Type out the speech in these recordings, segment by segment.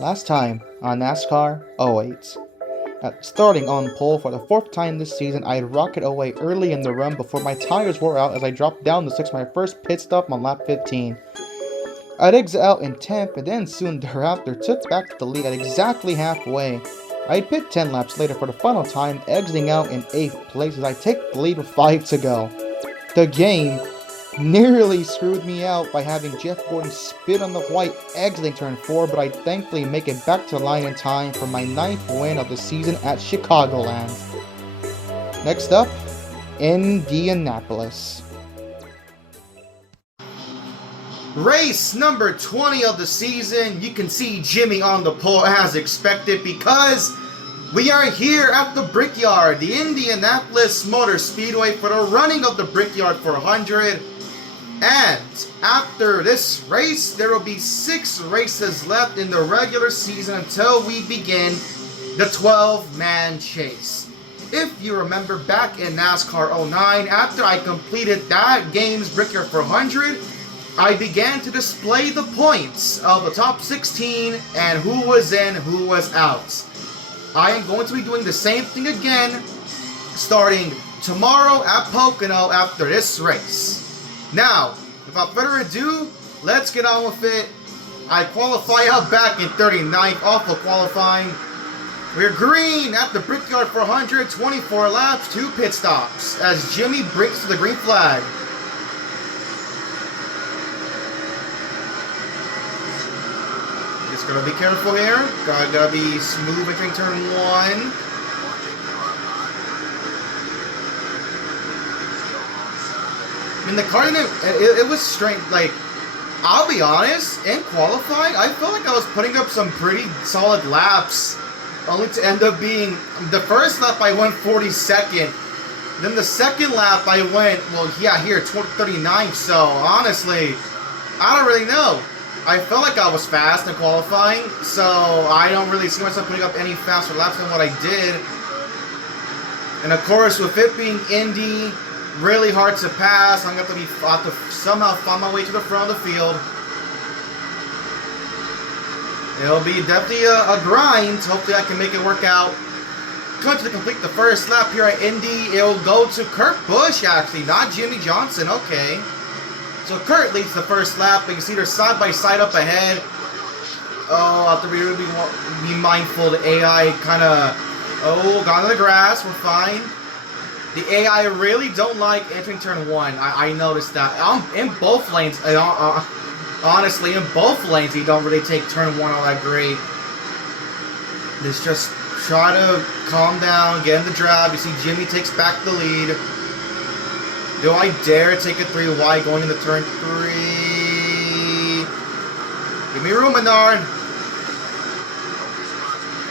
Last time on NASCAR 08. Starting on pole for the fourth time this season, I rocket away early in the run before my tires wore out as I dropped down the 6 my first pit stop on lap 15. I'd exit out in 10th and then soon thereafter took back the lead at exactly halfway. I'd pit 10 laps later for the final time, exiting out in 8th place as I take the lead with 5 to go. The game nearly screwed me out by having Jeff Gordon spit on the white exiting turn 4, but I thankfully make it back to the line in time for my 9th win of the season at Chicagoland. Next up, Indianapolis. Race number 20 of the season. You can see Jimmy on the pole as expected because we are here at the Brickyard, the Indianapolis Motor Speedway, for the running of the Brickyard 400. And after this race, there will be 6 races left in the regular season until we begin the 12-man chase. If you remember back in NASCAR 09, after I completed that game's Brickyard 400, I began to display the points of the top 16 and who was in, who was out. I am going to be doing the same thing again starting tomorrow at Pocono after this race. Now, without further ado, let's get on with it. I qualify out back in 39th off of qualifying. We're green at the Brickyard 400, 24 laps, 2 pit stops as Jimmy breaks to the green flag. Just gotta be careful here. Gotta be smooth entering turn 1. I mean, the car didn't, it was strange. Like, I'll be honest, in qualifying, I felt like I was putting up some pretty solid laps, only to end up being, the first lap I went 42nd, then the second lap I went, well, yeah, here, 39th, so honestly, I don't really know. I felt like I was fast in qualifying, so I don't really see myself putting up any faster laps than what I did. And of course, with it being Indy, really hard to pass, I'm going to have to somehow find my way to the front of the field. It'll be definitely a grind. Hopefully I can make it work out. Going to complete the first lap here at Indy, it'll go to Kurt Busch actually, not Jimmy Johnson. Okay. So Kurt leads the first lap. You can see they're side by side up ahead. Oh, I have to really be mindful. The AI kind of, gone to the grass. We're fine. The AI really don't like entering turn 1. I noticed that. In both lanes, honestly, in both lanes, you don't really take turn 1 all that great. Just try to calm down, get in the drive. You see Jimmy takes back the lead. Do I dare take a 3 wide going into turn 3? Give me room, Menard.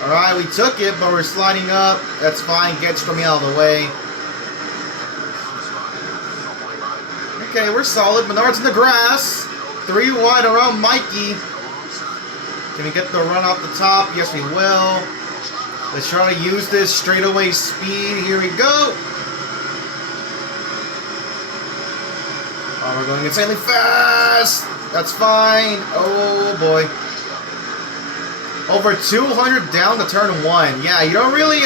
Alright, we took it, but we're sliding up. That's fine. Get me out of the way. Okay, we're solid. Menard's in the grass. 3 wide around Mikey. Can we get the run off the top? Yes, we will. Let's try to use this straightaway speed. Here we go. Oh, we're going insanely fast. That's fine. Oh, boy. Over 200 down to turn 1. Yeah, you don't really,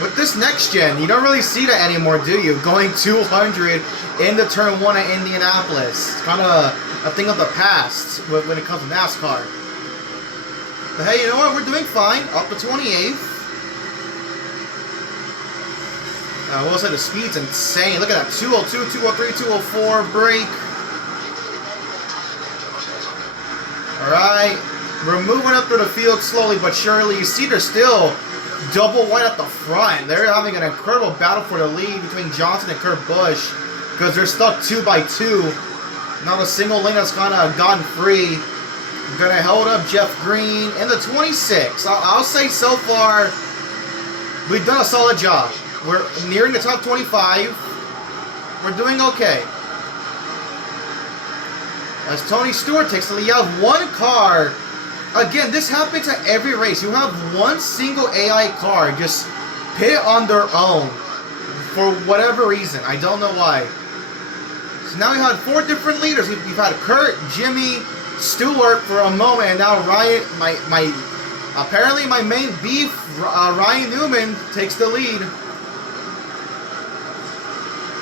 with this next gen, you don't really see that anymore, do you? Going 200 into turn 1 at Indianapolis. It's kind of a thing of the past when it comes to NASCAR. But hey, you know what? We're doing fine. Up to 28th. I will say the speed's insane. Look at that. 202, 203, 204 break. Alright. We're moving up through the field slowly but surely. You see they're still double wide at the front. They're having an incredible battle for the lead between Johnson and Kurt Busch because they're stuck 2 by 2. Not a single lane that's kind of gotten free. We're going to hold up Jeff Green in the 26. I'll say so far we've done a solid job. We're nearing the top 25. We're doing okay. As Tony Stewart takes the lead, you have one car. Again, this happens at every race. You have one single AI car just pit on their own for whatever reason. I don't know why. So now we had 4 different leaders. We've had Kurt, Jimmy, Stewart for a moment, and now Ryan, apparently my main beef, Ryan Newman, takes the lead.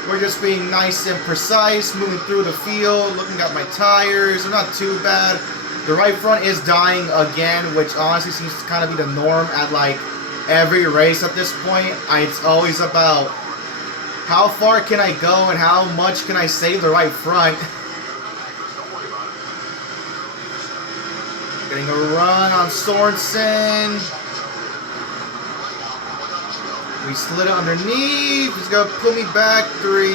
We're just being nice and precise, moving through the field, looking at my tires. They're not too bad. The right front is dying again, which honestly seems to kind of be the norm at like every race at this point. It's always about how far can I go and how much can I save the right front. Getting a run on Sorensen. We slid it underneath. He's going to put me back. 3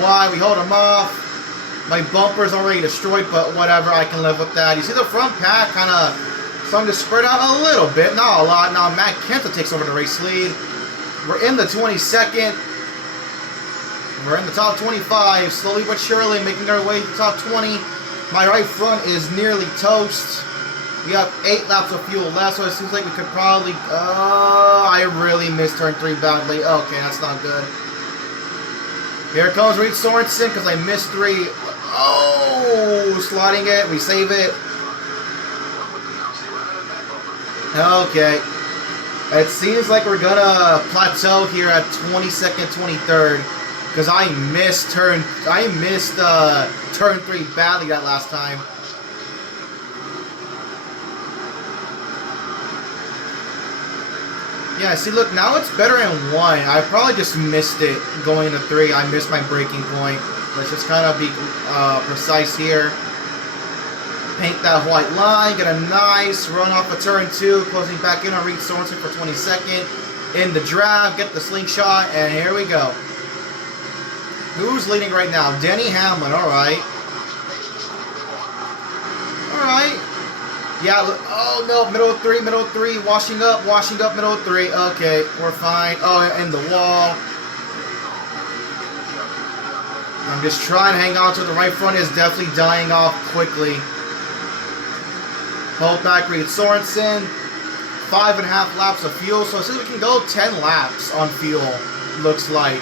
wide. We hold him off. My bumper's already destroyed, but whatever. I can live with that. You see the front pack kind of starting to spread out a little bit. Not a lot. Now Matt Kenta takes over the race lead. We're in the 22nd. We're in the top 25. Slowly but surely making our way to the top 20. My right front is nearly toast. We have 8 laps of fuel left, so it seems like we could probably... I really missed turn 3 badly. Okay, that's not good. Here comes Reed Sorensen because I missed 3. Oh, sliding it. We save it. Okay. It seems like we're gonna plateau here at 22nd, 23rd. Because I missed turn 3 badly that last time. Yeah, see, look, now it's better in 1. I probably just missed it going into 3. I missed my braking point. Let's just kind of be precise here. Paint that white line, get a nice run off of turn 2, closing back in on Reed Sorensen for 22nd. In the draft, get the slingshot, and here we go. Who's leading right now? Denny Hamlin, alright. Alright. Yeah, oh no, middle of 3, washing up, middle of 3. Okay, we're fine. Oh, and the wall. I'm just trying to hang on to it. The right front is definitely dying off quickly. Hold back Reed Sorensen. 5.5 laps of fuel, so it says we can go 10 laps on fuel, looks like.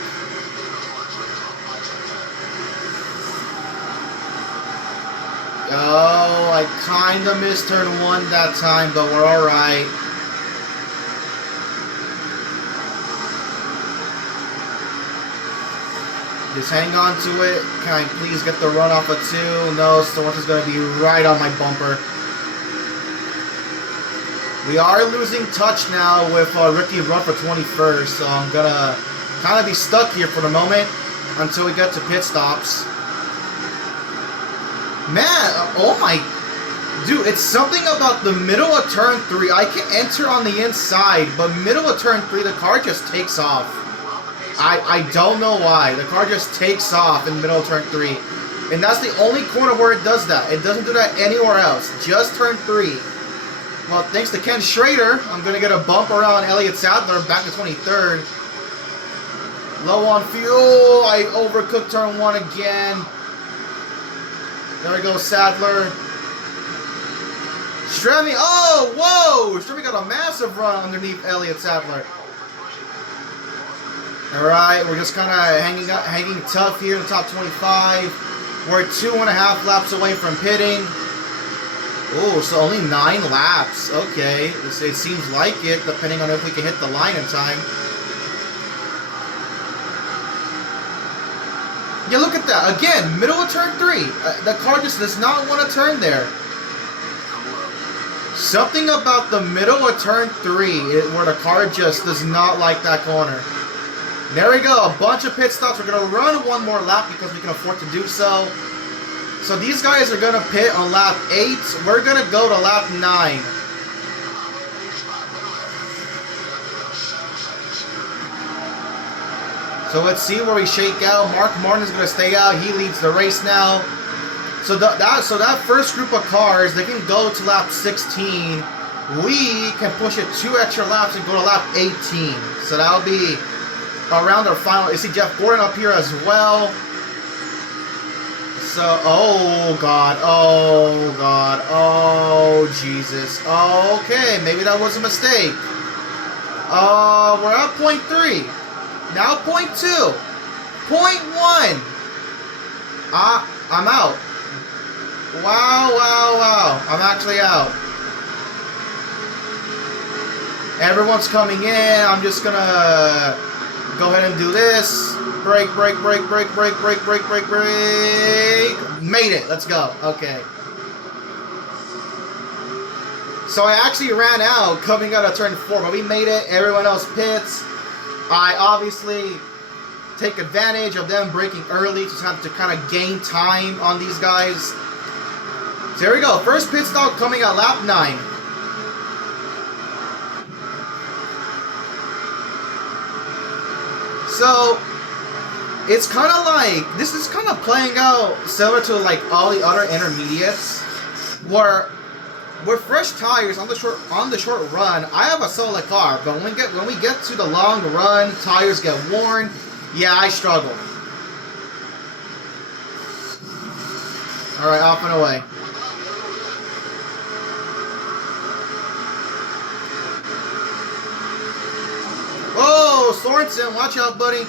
Oh, I kind of missed turn 1 that time, but we're alright. Just hang on to it. Can I please get the run off of 2? No, Sorensen's going to be right on my bumper. We are losing touch now with Ricky Run for 21st, so I'm going to kind of be stuck here for the moment until we get to pit stops. Man, oh my, dude, it's something about the middle of turn 3. I can enter on the inside, but middle of turn 3, the car just takes off. I don't know why. The car just takes off in the middle of turn 3. And that's the only corner where it does that. It doesn't do that anywhere else. Just turn 3. Well, thanks to Ken Schrader, I'm going to get a bump around Elliott Sadler back to 23rd. Low on fuel. I overcooked turn 1 again. There we go, Sadler. Stremi. Oh, whoa! Stremi got a massive run underneath Elliott Sadler. Alright, we're just kind of hanging tough here in the top 25. We're 2.5 laps away from pitting. Oh, so only 9 laps. Okay, it seems like it, depending on if we can hit the line in time. Yeah, look at that. Again, middle of turn 3. The car just does not want to turn there. Something about the middle of turn 3 where the car just does not like that corner. There we go. A bunch of pit stops. We're going to run 1 more lap because we can afford to do so. So these guys are going to pit on lap 8. We're going to go to lap 9. So let's see where we shake out. Mark Martin is going to stay out. He leads the race now. So that first group of cars, they can go to lap 16. We can push it 2 extra laps and go to lap 18. So that'll be around our final. You see Jeff Gordon up here as well. So, oh God, oh Jesus. Okay, maybe that was a mistake. We're at point 3. Now point 2. Point 1. I'm out. Wow, wow, wow. I'm actually out. Everyone's coming in. I'm just gonna go ahead and do this. Brake, brake, brake, brake, brake, brake, brake, brake, brake. Made it. Let's go. Okay. So I actually ran out coming out of turn 4, but we made it. Everyone else pits. I obviously take advantage of them braking early, just have to kind of gain time on these guys. So here we go. First pit stop coming at lap 9. So it's kind of like, this is kind of playing out similar to like all the other intermediates, where with fresh tires on the short run, I have a solid car, but when we get to the long run, tires get worn. Yeah, I struggle. All right, off and away. Whoa, Sorensen, watch out, buddy.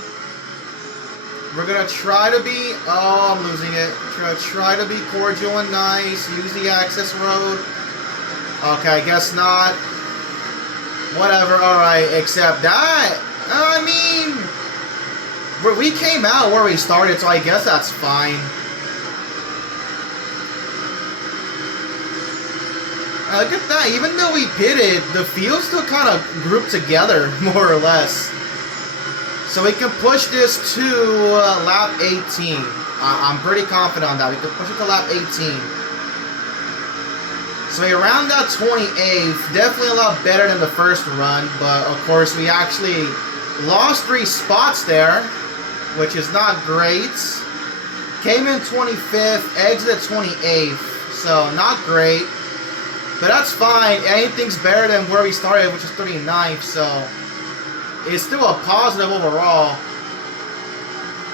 We're gonna try to be. Oh, I'm losing it. We're gonna try to be cordial and nice. Use the access road. Okay, I guess not. Whatever, alright, except that, I mean, we came out where we started, so I guess that's fine. Look at that, even though we pitted, the field still kind of grouped together, more or less. So we can push this to lap 18. I'm pretty confident on that. We can push it to lap 18. So we round out 28th, definitely a lot better than the first run, but of course we actually lost 3 spots there, which is not great. Came in 25th, exited 28th, so not great, but that's fine. Anything's better than where we started, which is 39th, so it's still a positive overall.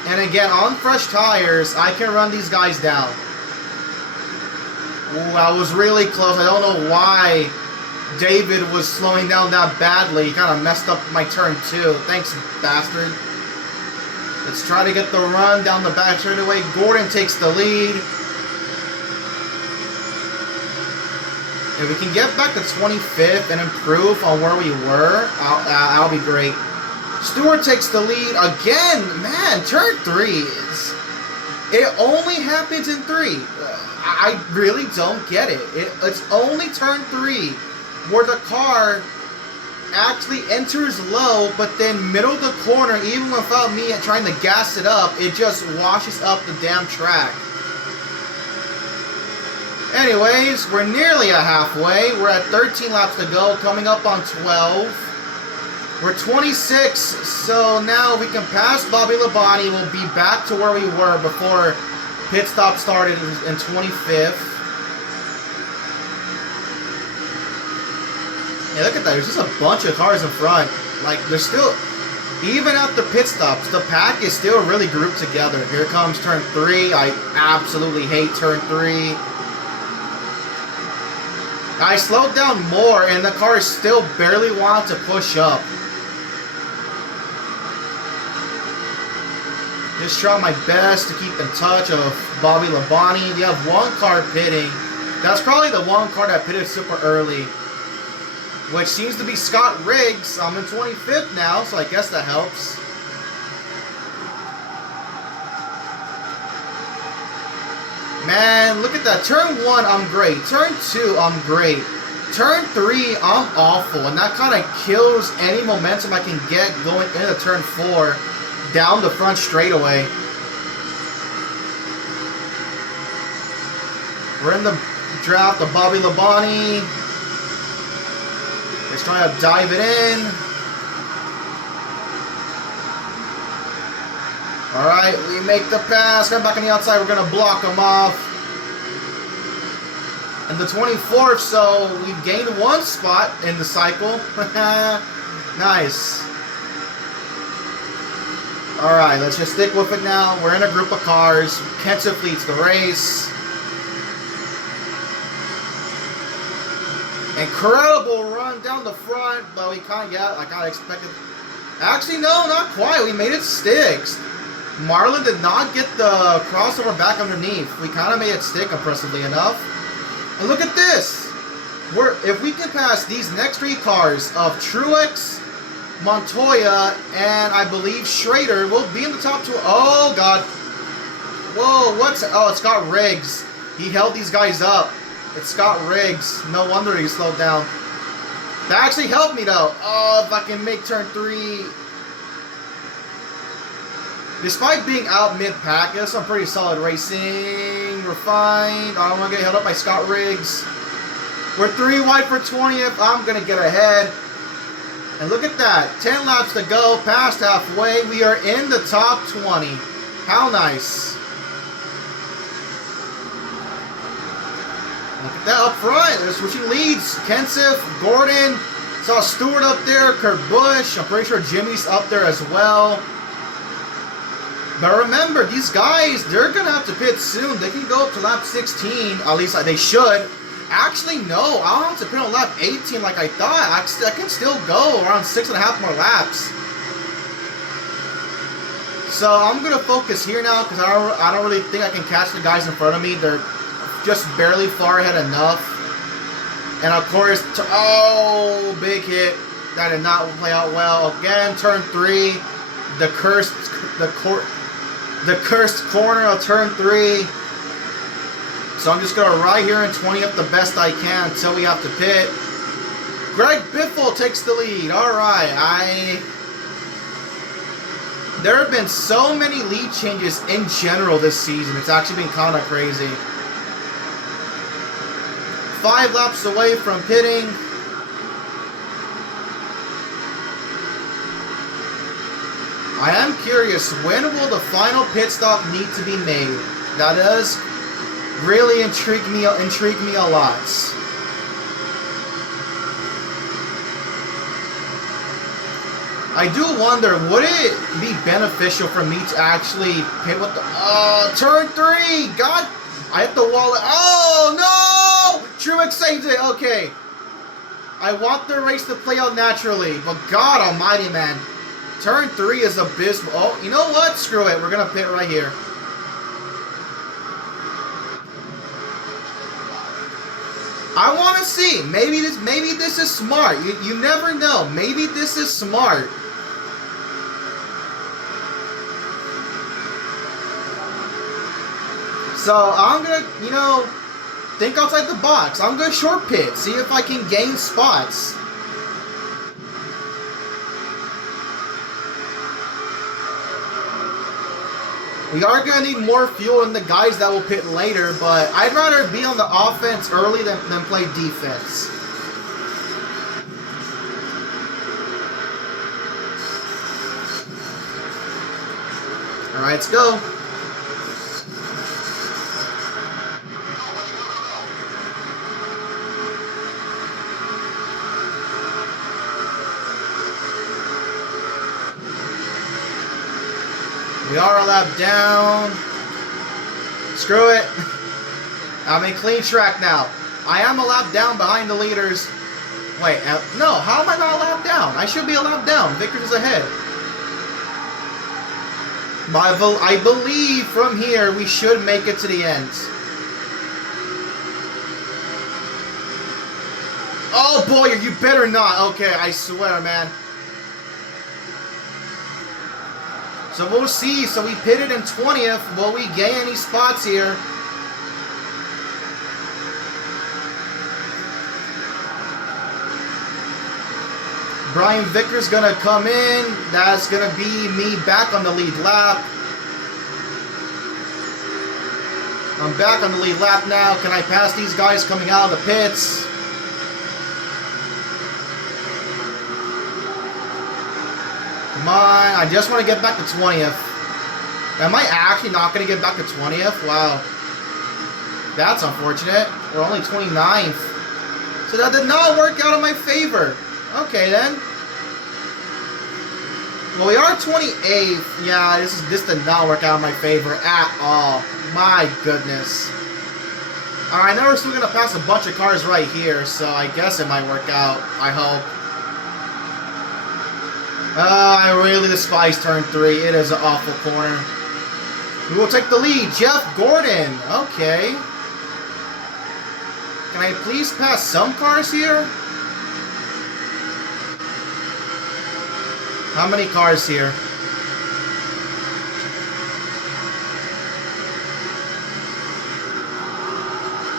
And again, on fresh tires, I can run these guys down. Ooh, I was really close. I don't know why David was slowing down that badly. He kind of messed up my turn 2. Thanks, bastard. Let's try to get the run down the back straightaway. Gordon takes the lead. If we can get back to 25th and improve on where we were, that'll be great. Stewart takes the lead again. Man, turn 3 it only happens in 3. I really don't get it. It's only turn 3 where the car actually enters low, but then middle of the corner, even without me trying to gas it up, it just washes up the damn track. Anyways, we're nearly at halfway. We're at 13 laps to go, coming up on 12. We're 26, so now we can pass Bobby Labonte. We'll be back to where we were before pit stop started in 25th. Yeah, look at that. There's just a bunch of cars in front. Like, there's still, even after pit stops, the pack is still really grouped together. Here comes turn 3. I absolutely hate turn 3. I slowed down more, and the car still barely wanted to push up. Just try my best to keep in touch of Bobby Labonte. We have one car pitting. That's probably the one car that pitted super early, which seems to be Scott Riggs. I'm in 25th now, so I guess that helps. Man, look at that. Turn 1, I'm great. Turn 2, I'm great. Turn 3, I'm awful. And that kind of kills any momentum I can get going into turn 4 down the front straightaway. We're in the draft of Bobby Labonte. Let's try to dive it in. Alright, we make the pass. Come back on the outside. We're going to block them off. And the 24th, so we've gained 1 spot in the cycle. Nice. Alright, let's just stick with it now. We're in a group of cars. Kenseth leads the race. Incredible run down the front, but we kind of expected. Actually, no, not quite. We made it 6th. Marlon did not get the crossover back underneath. We kind of made it stick impressively enough. And look at this. If we can pass these next 3 cars of Truex, Montoya, and I believe Schrader, we'll be in the top 2. Oh, God. Whoa, oh, it's Scott Riggs. He held these guys up. It's Scott Riggs. No wonder he slowed down. That actually helped me, though. Oh, if I can make turn 3. Despite being out mid-pack, it's some pretty solid racing. We're fine. I don't want to get held up by Scott Riggs. We're 3 wide for 20th. I'm going to get ahead. And look at that. 10 laps to go. Past halfway. We are in the top 20. How nice. Look at that up front. They're switching leads. Kenseth, Gordon. Saw Stewart up there. Kurt Busch. I'm pretty sure Jimmy's up there as well. But remember, these guys, they're going to have to pit soon. They can go up to lap 16. At least they should. Actually, no. I don't have to pit on lap 18 like I thought. I can still go around 6.5 more laps. So I'm going to focus here now because I don't really think I can catch the guys in front of me. They're just barely far ahead enough. And of course, oh, big hit. That did not play out well. Again, turn 3. The cursed corner of turn 3. So I'm just going to ride here in 20th the best I can until we have to pit. Greg Biffle takes the lead. Alright, there have been so many lead changes in general this season. It's actually been kind of crazy. 5 laps away from pitting. I am curious, when will the final pit stop need to be made? That does really intrigue me a lot. I do wonder, would it be beneficial for me to actually pit with the turn 3? God, I hit the wall. Oh no! Truex saved it. Okay, I want the race to play out naturally, but God Almighty, man. Turn 3 is abysmal. Oh, you know what? Screw it. We're going to pit right here. I want to see. Maybe this is smart. You never know. Maybe this is smart. So, I'm going to, think outside the box. I'm going to short pit. See if I can gain spots. We are going to need more fuel than the guys that will pit later, but I'd rather be on the offense early than play defense. Alright, let's go. We are a lap down. Screw it. I'm in clean track now. I am a lap down behind the leaders. Wait, no, how am I not a lap down? I should be a lap down. Vickers is ahead. I believe from here we should make it to the end. Oh boy, you better not. Okay, I swear, man. So we'll see. So we pitted in 20th. Will we gain any spots here? Brian Vickers gonna come in. That's gonna be me back on the lead lap. I'm back on the lead lap now. Can I pass these guys coming out of the pits? Come on, I just want to get back to 20th. Am I actually not going to get back to 20th? Wow. That's unfortunate. We're only 29th. So that did not work out in my favor. Okay, then. Well, we are 28th. Yeah, this did not work out in my favor at all. My goodness. Alright, now we're still going to pass a bunch of cars right here, so I guess it might work out. I hope. I really despise turn 3. It is an awful corner. Who will take the lead? Jeff Gordon. Okay. Can I please pass some cars here? How many cars here?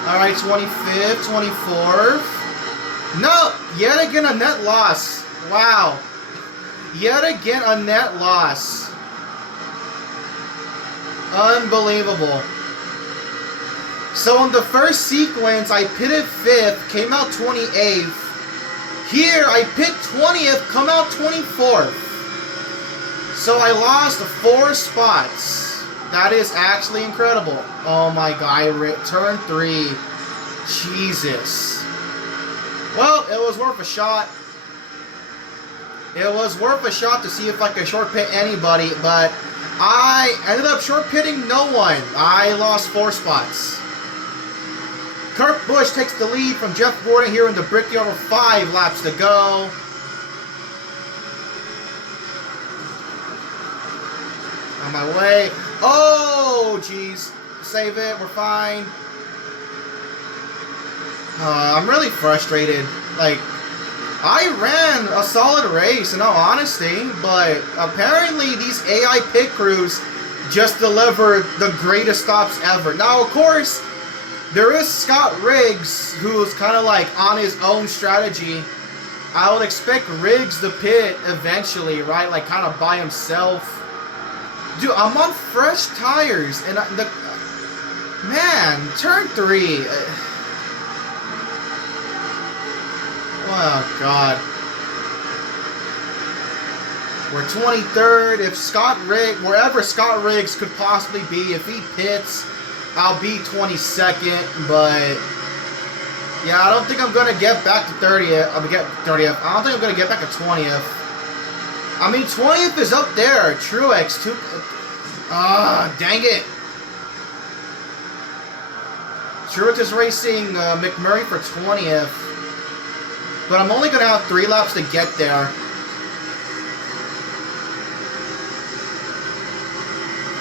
Alright, 25th, 24th. No! Yet again a net loss. Wow. Yet again a net loss. Unbelievable. So in the first sequence, I pitted 5th, came out 28th. Here, I pit 20th, come out 24th. So I lost 4 spots. That is actually incredible. Oh my god, turn 3. Jesus. Well, it was worth a shot. It was worth a shot to see if I could short pit anybody, but I ended up short pitting no one. I lost 4 spots. Kurt Busch takes the lead from Jeff Gordon here in the Brickyard with 5 laps to go. On my way. Oh, jeez. Save it. We're fine. I'm really frustrated. Like, I ran a solid race in all honesty, but apparently these AI pit crews just deliver the greatest stops ever. Now, of course, there is Scott Riggs, who's kind of like on his own strategy. I would expect Riggs to pit eventually, right? Like kind of by himself. Dude, I'm on fresh tires, and man, turn 3. Oh God. We're 23rd. If Scott Riggs, wherever Scott Riggs could possibly be, if he pits, I'll be 22nd, but yeah, I don't think I'm gonna get back to 30th. I don't think I'm gonna get back to 20th. I mean, 20th is up there. Truex, dang it. Truex is racing McMurray for 20th, but I'm only gonna have 3 laps to get there.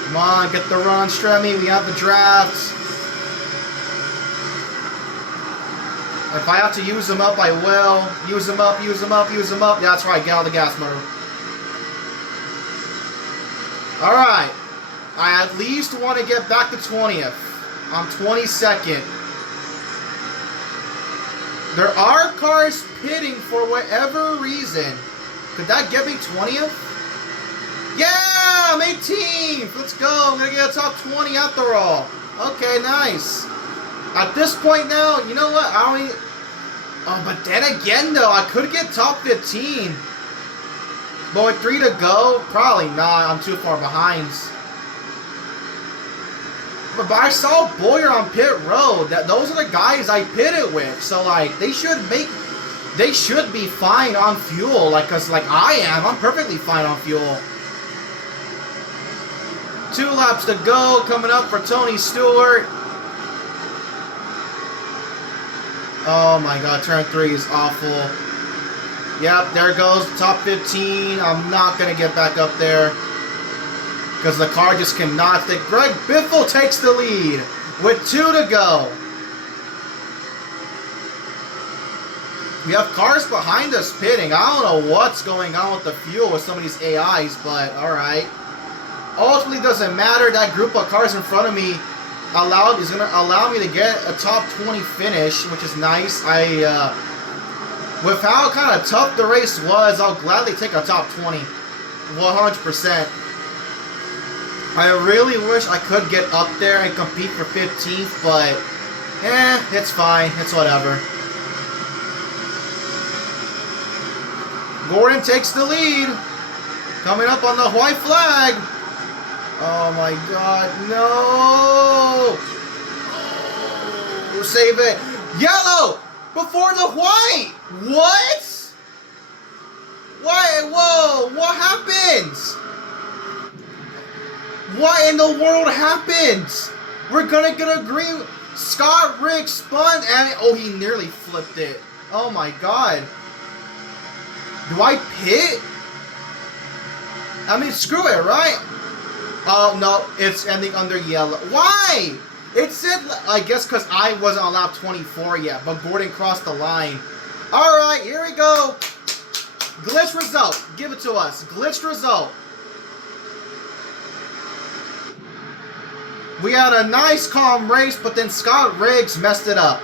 Come on, get the run, Stremy. We have the draft. If I have to use them up, I will. Use them up, use them up, use them up. That's right, get out of the gas motor. Alright. I at least want to get back to 20th. I'm 22nd. There are cars pitting for whatever reason. Could that get me 20th? Yeah, I'm 18th. Let's go. I'm going to get a top 20 after all. Okay, nice. At this point now, you know what? I don't even... Oh, but then again, though, I could get top 15. But with 3 to go, probably not. I'm too far behind. But I saw Boyer on pit road. Those are the guys I pitted with. So, like, they should be fine on fuel. Like, cause like I am. I'm perfectly fine on fuel. 2 laps to go. Coming up for Tony Stewart. Oh my god, turn 3 is awful. Yep, there goes top 15. I'm not going to get back up there, because the car just cannot stick. Greg Biffle takes the lead with 2 to go. We have cars behind us pitting. I don't know what's going on with the fuel with some of these AIs, but alright. Ultimately, doesn't matter. That group of cars in front of me is going to allow me to get a top 20 finish, which is nice. With how kind of tough the race was, I'll gladly take a top 20. 100%. I really wish I could get up there and compete for 15th, but it's fine. It's whatever. Gordon takes the lead. Coming up on the white flag. Oh my god, no! Oh, save it. Yellow! Before the white! What? Why? Whoa, what happened? What in the world happened? We're gonna get a green... Scott Riggs spun and... Oh, he nearly flipped it. Oh my god. Do I pit? I mean, screw it, right? Oh, no, it's ending under yellow. Why? It said, I guess because I wasn't on lap 24 yet, but Gordon crossed the line. All right, here we go. Glitch result. Give it to us. Glitched result. We had a nice, calm race, but then Scott Riggs messed it up.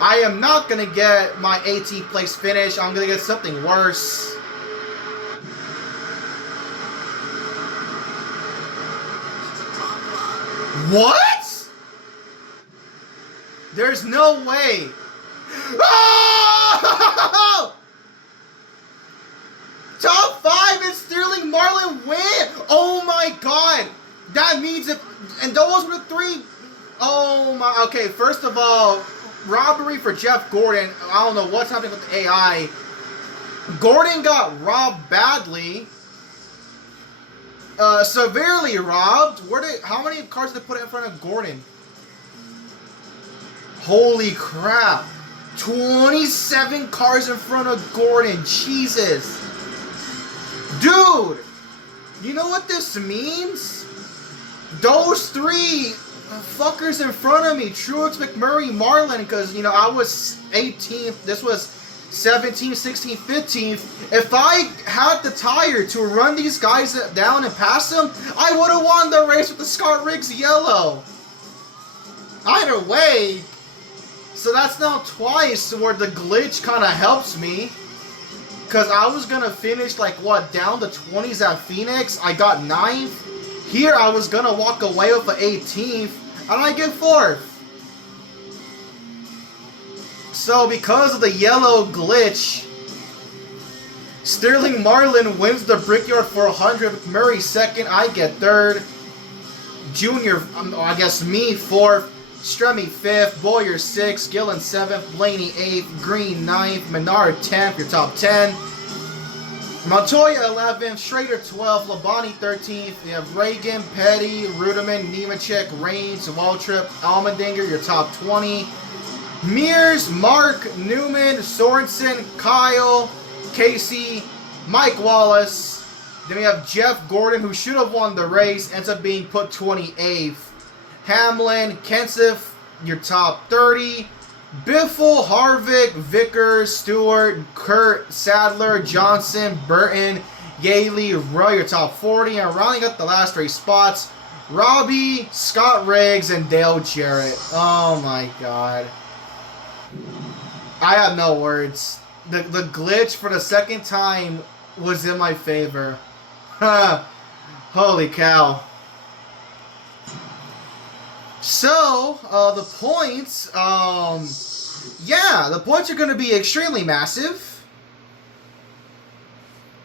I am not going to get my 18th place finish. I'm going to get something worse. What? There's no way. Oh! Top 5 and Sterling Marlin win. Oh my god. That means if, and those were 3. Oh my, okay, first of all, robbery for Jeff Gordon. I don't know what's happening with the AI. Gordon got robbed badly. Severely robbed. How many cars did they put in front of Gordon? Holy crap. 27 cars in front of Gordon. Jesus. Dude, you know what this means? Those 3 fuckers in front of me, Truex, McMurray, Marlin, because, you know, I was 18th, this was 17th, 16th, 15th. If I had the tire to run these guys down and pass them, I would have won the race with the Scott Riggs yellow. Either way, so that's now twice where the glitch kind of helps me. Because I was going to finish, like, what, down the 20s at Phoenix. I got 9th. Here, I was going to walk away with the 18th. And I get 4th. So, because of the yellow glitch, Sterling Marlin wins the Brickyard 400. McMurray 2nd. I get 3rd. Junior, I guess me, 4th. Stremme 5th, Boyer 6th, Gillen 7th, Blaney 8th, Green 9th, Menard 10th, your top 10. Montoya 11th, Schrader 12th, Labonte 13th. You have Reagan, Petty, Ruderman, Nemechek, Raines, Waltrip, Allmendinger, your top 20. Mears, Mark, Newman, Sorensen, Kyle, Casey, Mike Wallace. Then we have Jeff Gordon, who should have won the race, ends up being put 28th. Hamlin, Kenseth, your top 30. Biffle, Harvick, Vickers, Stewart, Kurt, Sadler, Johnson, Burton, Yaley, Roy, your top 40. And rounding up the last 3 spots, Robbie, Scott Riggs, and Dale Jarrett. Oh my god. I have no words. The glitch for the second time was in my favor. Holy cow. So, the points, yeah, the points are going to be extremely massive.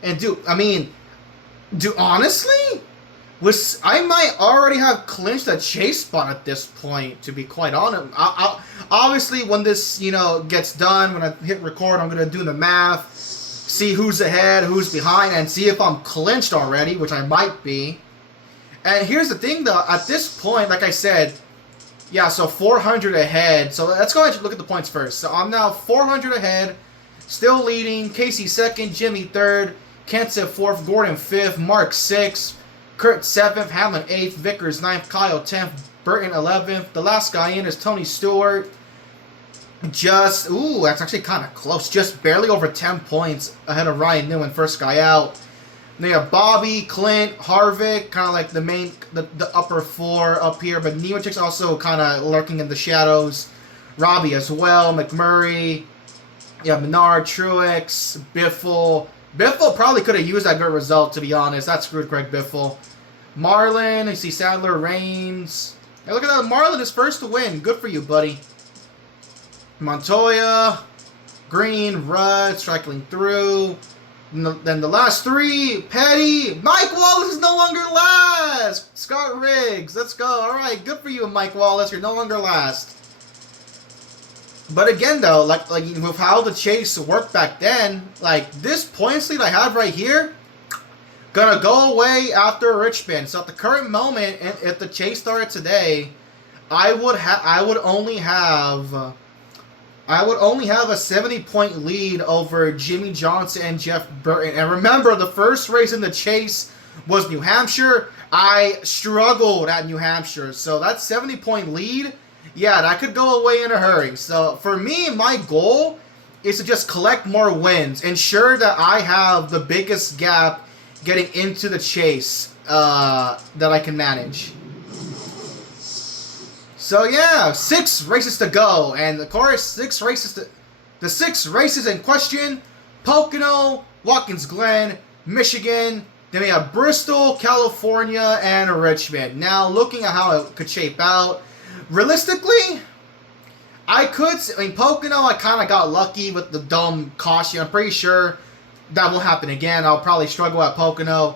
And honestly, I might already have clinched a chase spot at this point, to be quite honest. Obviously, when this, you know, gets done, when I hit record, I'm going to do the math, see who's ahead, who's behind, and see if I'm clinched already, which I might be. And here's the thing, though, at this point, like I said, yeah, so 400 ahead. So let's go ahead and look at the points first. So I'm now 400 ahead, still leading. Casey 2nd, Jimmy 3rd, Kenseth 4th, Gordon 5th, Mark 6th, Kurt 7th, Hamlin 8th, Vickers 9th, Kyle 10th, Burton 11th. The last guy in is Tony Stewart. That's actually kind of close. Just barely over 10 points ahead of Ryan Newman, first guy out. They have Bobby, Clint, Harvick, kind of like the main, the upper 4 up here, but Nemechek's also kind of lurking in the shadows. Robbie as well, McMurray, yeah, Menard, Truex, Biffle. Biffle probably could have used that good result, to be honest. That screwed Greg Biffle. Marlin, you see Sadler, Raines. Hey, look at that, Marlin is first to win. Good for you, buddy. Montoya, Green, Rudd, striking through. Then the last 3, Petty, Mike Wallace is no longer last. Scott Riggs, let's go. All right, good for you, Mike Wallace. You're no longer last. But again, though, like with how the chase worked back then, like this points lead I have right here, gonna go away after Richmond. So at the current moment, if the chase started today, I would only have a 70-point lead over Jimmy Johnson and Jeff Burton. And remember, the first race in the chase was New Hampshire. I struggled at New Hampshire, so that 70-point lead, yeah, that could go away in a hurry. So for me, my goal is to just collect more wins, ensure that I have the biggest gap getting into the chase that I can manage. So yeah, 6 races to go, and of course, the 6 races in question: Pocono, Watkins Glen, Michigan. Then we have Bristol, California, and Richmond. Now, looking at how it could shape out, realistically, Pocono, I kind of got lucky with the dumb caution. I'm pretty sure that won't happen again. I'll probably struggle at Pocono.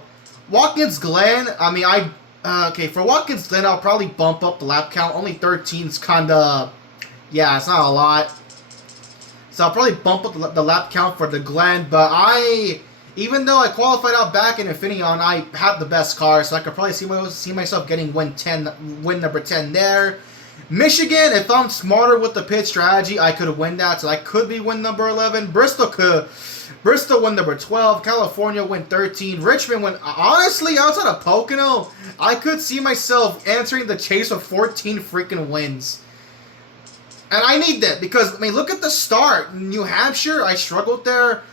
Watkins Glen, for Watkins Glen, I'll probably bump up the lap count. Only 13 is kind of, yeah, it's not a lot. So I'll probably bump up the lap count for the Glen. But even though I qualified out back in Infineon, I had the best car. So I could probably see myself getting win number 10 there. Michigan, if I'm smarter with the pit strategy, I could win that. So I could be win number 11. Bristol win number 12. California win 13. Richmond win. Honestly, outside of Pocono, I could see myself entering the chase of 14 freaking wins. And I need that because, look at the start. New Hampshire, I struggled there.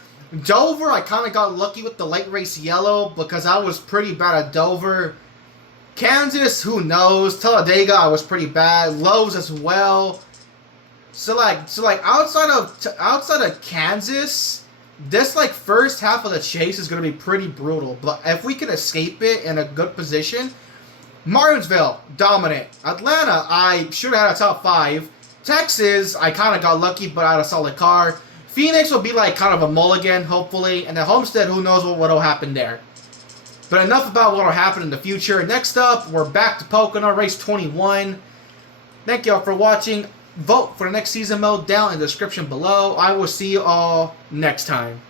Dover, I kind of got lucky with the late race yellow because I was pretty bad at Dover. Kansas, who knows? Talladega, I was pretty bad. Lowe's as well. So outside of Kansas, this first half of the chase is gonna be pretty brutal. But if we can escape it in a good position, Martinsville, dominant. Atlanta, I should have had a top 5. Texas, I kind of got lucky, but I had a solid car. Phoenix will be kind of a mulligan, hopefully. And then Homestead, who knows what will happen there. But enough about what will happen in the future. Next up, we're back to Pocono, race 21. Thank you all for watching. Vote for the next season mode down in the description below. I will see you all next time.